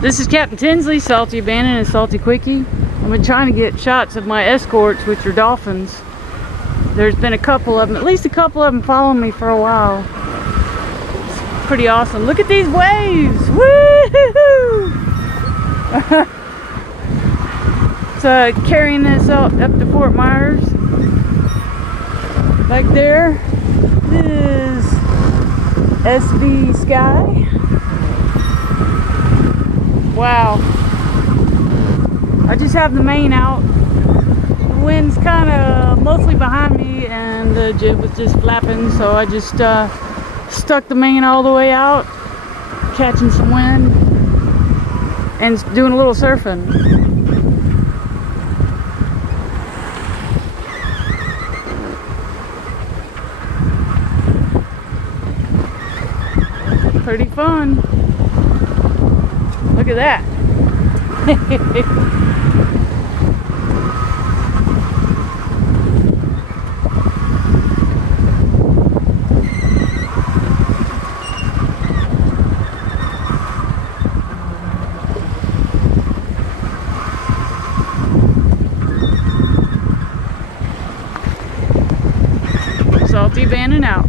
This is Captain Tinsley, Salty Abandon, and Salty Quickie. I've been trying to get shots of my escorts, which are dolphins. There's been a couple of them, at least a couple of them following me for a while. It's pretty awesome. Look at these waves! Woo-hoo-hoo! So carrying this up to Fort Myers. Back there is SB Sky. Wow. I just have the main out. The wind's kind of mostly behind me and the jib was just flapping, so I just stuck the main all the way out, catching some wind and doing a little surfing. Pretty fun. Look at that. Salty Abandon out.